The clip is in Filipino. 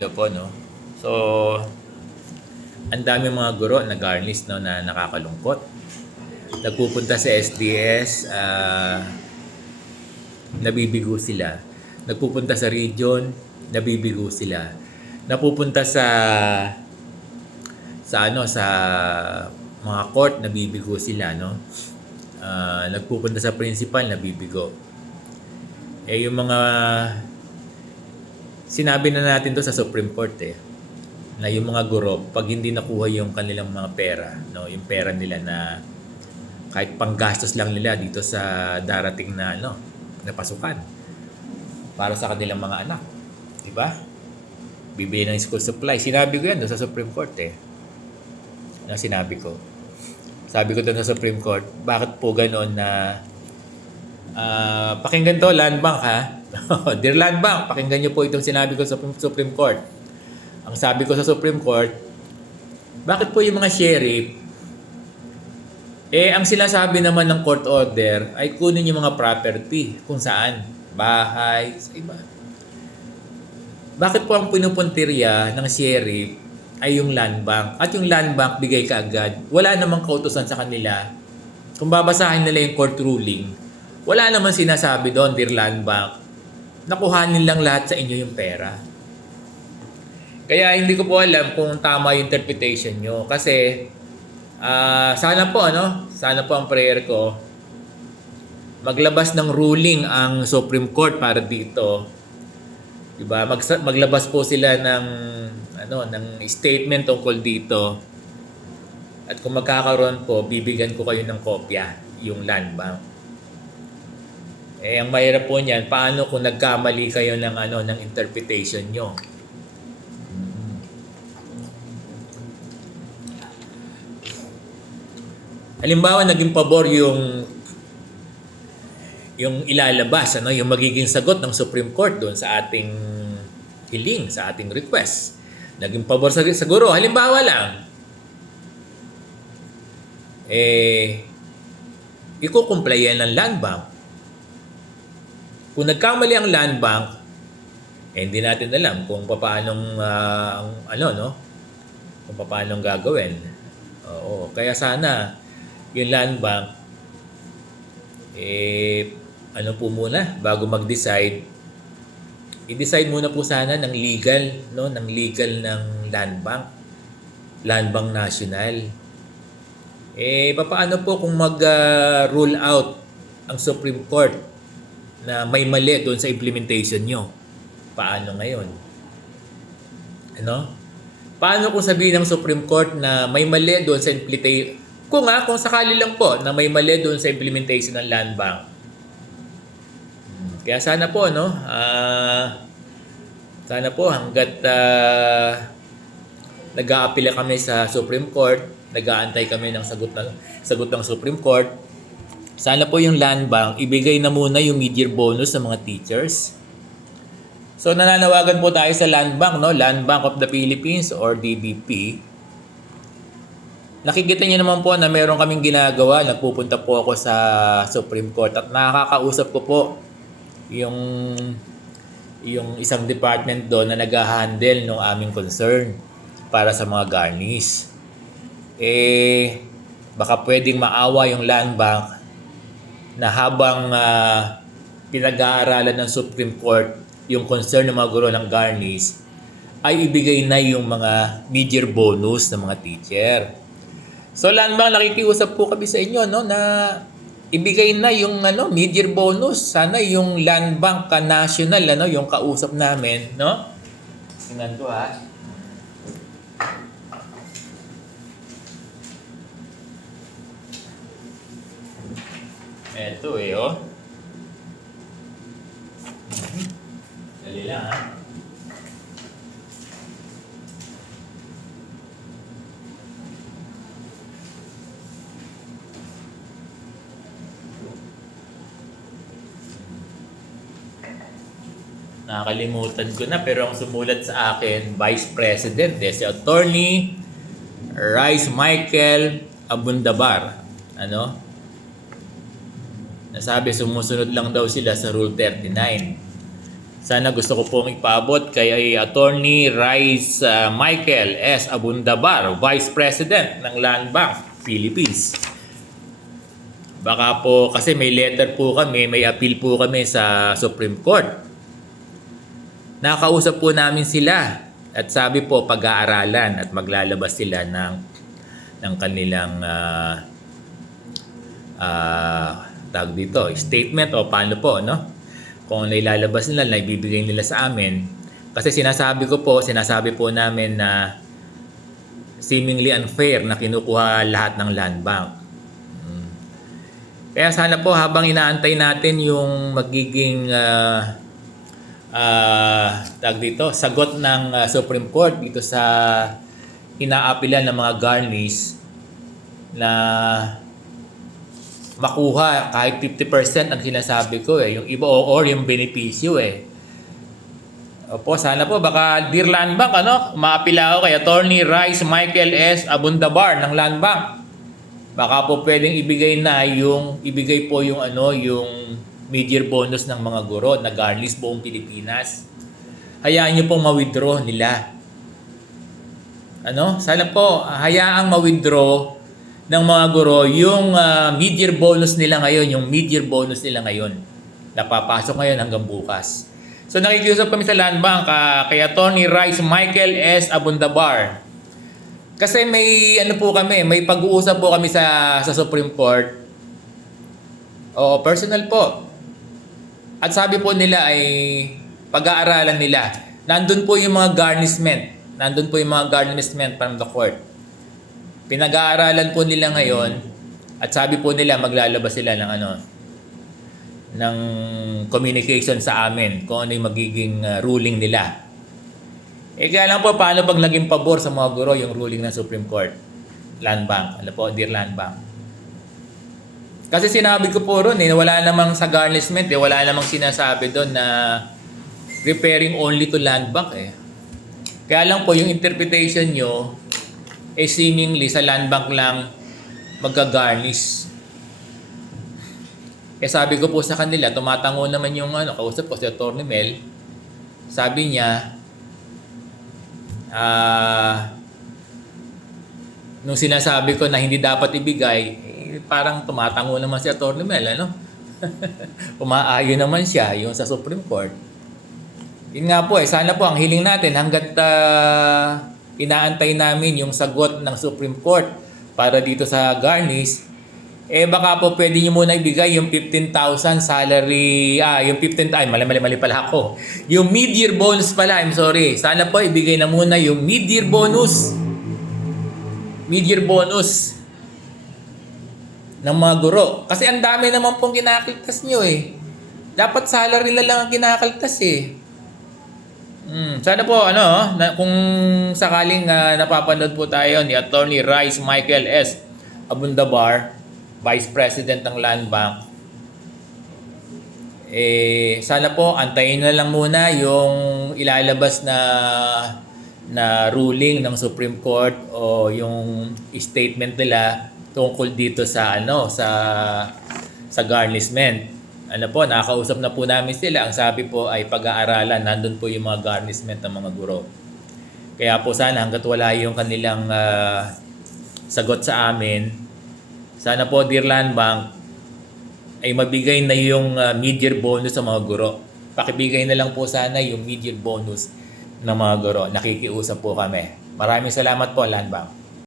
Hello po, no? So, ang dami mga guro na garnish, no, na nakakalungkot. Nagpupunta sa SDS, nabibigo sila. Nagpupunta sa region, nabibigo sila. Napupunta sa mga court, nabibigo sila, no? Nagpupunta sa principal, nabibigo. Yung mga sinabi na natin to sa Supreme Court na yung mga guro pag hindi nakuha yung kanilang mga pera, no, yung pera nila na kahit panggastos lang nila dito sa darating na na pasukan para sa kanilang mga anak, di ba? Bibili ng school supply. Sinabi ko yan doon sa Supreme Court sinabi ko. Sabi ko doon sa Supreme Court, bakit po ganoon na pakinggan to, Land Bank, ha? Dear Land Bank, pakinggan niyo po itong sinabi ko sa Supreme Court. Ang sabi ko sa Supreme Court, bakit po yung mga sheriff, ang sinasabi naman ng court order ay kunin yung mga property kung saan, bahay, sa iba. Bakit po ang pinupuntirya ng sheriff ay yung Land Bank? At yung Land Bank bigay kaagad. Wala namang kautusan sa kanila. Kung babasahin nila yung court ruling, wala naman sinasabi doon, Dear Land Bank, nakuhanin lang lahat sa inyo yung pera. Kaya hindi ko po alam kung tama yung interpretation nyo. Kasi, sana po ang prayer ko, maglabas ng ruling ang Supreme Court para dito. Diba? Maglabas po sila ng statement tungkol dito. At kung magkakaroon po, bibigyan ko kayo ng kopya, yung Land Bank. Ang mahirap po niyan, paano kung nagkamali kayo ng interpretation nyo? Halimbawa, naging pabor yung ilalabas, yung magiging sagot ng Supreme Court doon sa ating hiling, sa ating request. Naging pabor sa guro. Halimbawa lang, iko-complyan ng Land Bank. Kung nagkamali ang Land Bank, hindi natin alam kung paanong kung paanong gagawin. Oo, kaya sana yung Land Bank po muna bago mag-decide, i-decide muna po sana ng legal ng Land Bank, Land Bank National. Paano po kung mag-rule out ang Supreme Court na may mali doon sa implementation nyo? Paano ngayon? Paano kung sabihin ng Supreme Court na may mali doon sa implementation? Kung sakali lang po na may mali doon sa implementation ng Land Bank. Kaya sana po, sana po hanggat nag-aapila kami sa Supreme Court, nag-aantay kami ng sagot ng Supreme Court, sana po yung Land Bank, ibigay na muna yung mid-year bonus sa mga teachers. So nananawagan po tayo sa Land Bank, Land Bank of the Philippines or DBP. Nakikita niyo naman po na meron kaming ginagawa. Nagpupunta po ako sa Supreme Court at nakakausap ko po yung isang department doon na nag-handle ng aming concern para sa mga garnish. Baka pwedeng maawa yung Land Bank na habang pinag-aaralan ng Supreme Court yung concern ng mga guro ng garnish, ay ibigay na yung mga mid-year bonus ng mga teacher. So Land Bank, nakikiusap po kami sa inyo na ibigay na yung mid-year bonus. Sana yung Land Bank national yung kausap namin, Tingnan to, ha. Eto Dali lang, ha. Nakakalimutan ko na, pero ang sumulat sa akin, Vice President, si Attorney Rice Michael Abundabar. Nasabi sumusunod lang daw sila sa Rule 39. Sana gusto ko pong ipaabot kay Attorney Rice Michael S. Abundabar, Vice President ng Land Bank Philippines. Baka po kasi may letter po kami, may appeal po kami sa Supreme Court. Nakausap po namin sila at sabi po pag-aaralan at maglalabas sila ng kanilang tawag dito, statement o paano po, no? Kung nailalabas nila, naibibigay nila sa amin. Kasi sinasabi po namin na seemingly unfair na kinukuha lahat ng land bank. Kaya sana po habang inaantay natin yung magiging tawag dito, sagot ng Supreme Court dito sa inaapilan ng mga garnish na makuha kahit 50% ang sinasabi ko yung iba or yung benepisyo Opo, sana po baka Dear Land Bank maapila ako kay Attorney Rice Michael S. Abundabar ng Land Bank. Baka po pwedeng ibigay po yung mid-year bonus ng mga guro na garnish buong Pilipinas. Hayaan niyo pong ma-withdraw nila. Sana po hayaang ma-withdraw ng mga guro yung mid-year bonus nila ngayon, napapasok ngayon hanggang bukas. So nakikiusap kami sa Land Bank kay Attorney Rice Michael S. Abundabar. Kasi may may pag-uusap po kami sa Supreme Court. O personal po. At sabi po nila ay pag-aaralan nila. Nandun po yung mga garnishment from the court. Pinag-aaralan po nila ngayon at sabi po nila maglalabas sila ng communication sa amin kung ano yung magiging ruling nila. Kaya lang po paano pag naging pabor sa mga guro yung ruling ng Supreme Court? Land Bank. Dear Land Bank. Kasi sinabi ko po ron wala namang sa garnishment wala namang sinasabi doon na repairing only to Land Bank Kaya lang po yung interpretation nyo seemingly sa Land Bank lang magka-garnish. Sabi ko po sa kanila, tumatango naman yung kausap ko si Atty. Mel. Sabi niya, nung sinasabi ko na hindi dapat ibigay, parang tumatango naman si Atty. Mel, Umaayon naman siya yung sa Supreme Court. Yun nga po sana po ang hiling natin hanggat inaantay namin yung sagot ng Supreme Court para dito sa garnish, baka po pwede nyo muna ibigay yung 15,000 salary, mali pala ako. Yung mid-year bonus pala, I'm sorry. Sana po ibigay na muna yung mid-year bonus. Mid-year bonus ng mga guro. Kasi ang dami naman pong kinakaltas nyo Dapat salary na lang ang kinakaltas Sana po kung sakaling napapanood po tayo ni Attorney Rice Michael S. Abundabar, Vice President ng Land Bank, sana po antayin na lang muna yung ilalabas na ruling ng Supreme Court o yung statement nila tungkol dito sa sa garnishment. Nakakausap na po namin sila. Ang sabi po ay pag-aaralan. Nandun po yung mga garnishment ng mga guro. Kaya po sana hanggat wala yung kanilang sagot sa amin, sana po Dear Land Bank ay mabigay na yung mid-year bonus sa mga guro. Pakibigay na lang po sana yung mid-year bonus ng mga guro. Nakikiusap po kami. Maraming salamat po Land Bank.